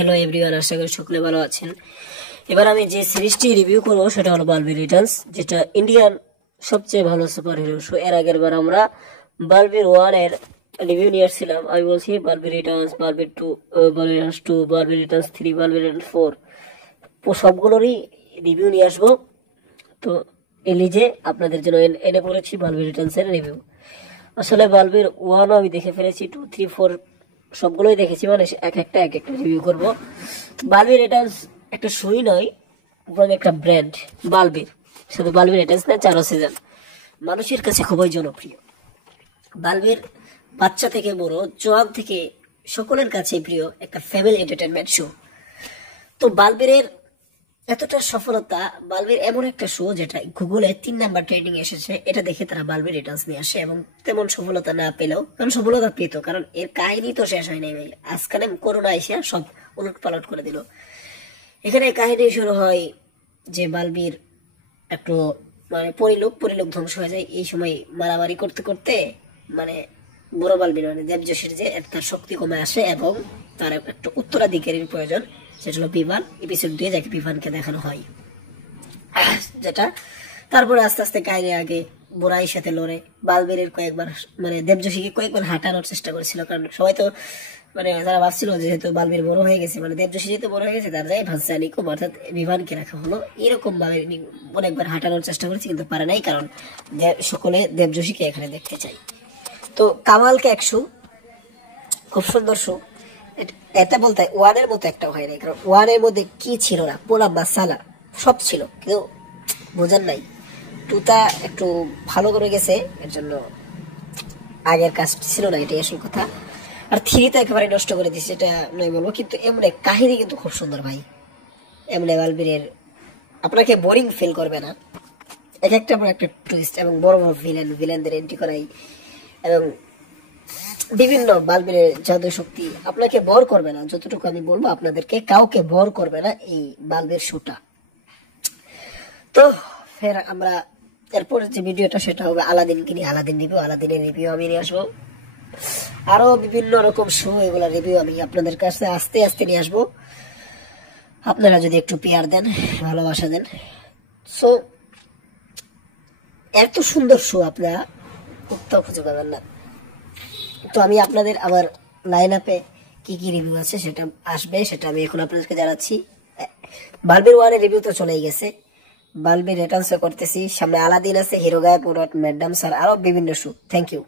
Hello everyone, আশা করি সকলে ভালো আছেন। এবার আমি যে সিরিজটি রিভিউ করবো সেটা হলো বারবি রিটার্নস, যেটা ইন্ডিয়ান সবচেয়ে ভালো সুপার হিরো শো। এর আগের বার আমরা বারবির 1 এর রিভিউ নিয়ে আসছিলাম। আমি বলছি Barbie returns, Barbie 2, Barbie returns 2, Barbie returns 3, Barbie returns 4 সবগুলোরই রিভিউ নিয়ে আসবো। তো এলিজে আপনাদের জন্য এনে পড়েছি বারবি রিটার্নস এর রিভিউ। আসলে বারবির 1 আমি দেখে ফেলেছি, 2, 3, 4 সবগুলোই দেখেছি, মানে এক একটা রিভিউ করব। বারবি রিটার্নস একটা শোই নয়, বরং একটা ব্র্যান্ড। বারবির শুধু বারবি রিটার্নস না, 4 সিজন মানুষের কাছে খুবই জনপ্রিয়। বারবির বাচ্চা থেকে বড়, জওয়ান থেকে সকলের কাছে প্রিয় একটা ফ্যামিলি এন্টারটেনমেন্ট শো। তো বারবির এতটা সফলতা, বারবির এমন একটা শো যেটা গুগলে 3 নাম্বার ট্রেন্ডিং এসেছে, এটা দেখে তারা বারবি রিটার্নস নিয়ে আসে। এবং তেমন সফলতা না পেলেও, কারণ সফলতা পেত, কারণ এর কাহিনী তো শেষ হয় নাই ভাই। আজকাল করোনা এসে সব উলট পালট করে দিল। এখানে কাহিনী শুরু হয় যে বারবির একটু মানে পরিলোক ধ্বংস হয়ে যায়। এই সময় মারামারি করতে করতে মানে বড় বারবির মানে দেবযশীর যে তার শক্তি কমে আসে এবং তার একটু উত্তরাধিকারীর প্রয়োজন, সেটা হলো বিভান। এপিসোড 2 যাকে বিভানকে দেখানো হয়, যেটা তারপরে আস্তে আস্তে কাহিনী আগে বুড়াইয়ের সাথে লড়ে বারবির কয়েকবার মানে দেবযশীকে কয়েকবার হাঁটানোর চেষ্টা করেছিল। কারণ সবাই তো মানে তারা ভাবছিল যেহেতু বারবির বড় হয়ে গেছে, মানে দেবযশী যেহেতু বড় হয়ে গেছে, তার জায়গায় ভাবছে নিকম অর্থাৎ বিভানকে রাখা হলো। এরকম ভাবে অনেকবার হাঁটানোর চেষ্টা করেছে, কিন্তু পারে নাই, কারণ সকলে দেবযশীকে এখানে দেখতে চাই। তো কামালকে 100 খুব সুন্দর শো। এটা বলতে 1 এর মতো একটা হয় নাই, কারণ 1 এর মধ্যে কি ছিল না, পোলা মাসালা সব ছিল, কিন্তু বোঝার নাই। 2টা একটু ভালো করে গেছে, এর জন্য আগের কাজ ছিল না, এটাই আসল কথা। আর 3টা একেবারে নষ্ট করে দিচ্ছে, এটা নয় বলবো, কিন্তু এমনি কাহিনী কিন্তু খুব সুন্দর ভাই। এমনি বারবিরের আপনাকে বোরিং ফিল করবে না, এক একটা পর একটা টুইস্ট এবং বড় বড় ভিলেনদের এন্ট্রি করাই এবং বিভিন্ন বারবিরের জাদু শক্তি আপনাকে বর করবে না। যতটুকু আমি বলবো আপনাদেরকে, কাউকে বর করবে না এই বারবির শোটা। তো ফের আমরা এরপর যে ভিডিওটা সেটা হবে আলাদিনকে নিয়ে, আলাদিনের রিভিউ আমি নিয়ে আসবো। আরো বিভিন্ন রকম শো, এগুলা রিভিউ আমি আপনাদের কাছে আস্তে আস্তে নিয়ে আসবো, আপনারা যদি একটু পেয়ার দেন, ভালোবাসা দেন। সো এত সুন্দর শো আপনারা কোথাও খুঁজে পাবেন না। তো আমি আপনাদের আমার লাইন আপে কি কি রিভিউ আছে সেটা আসবে, সেটা আমি এখন আপনাদেরকে জানাচ্ছি। বারবির 1 এর রিভিউ তো চলেই গেছে, বারবি রিটার্নস করতেছি, সামনে আলাদিন আছে, হিরো গায়ক, ম্যাডাম স্যার, আরো বিভিন্ন শো। Thank you.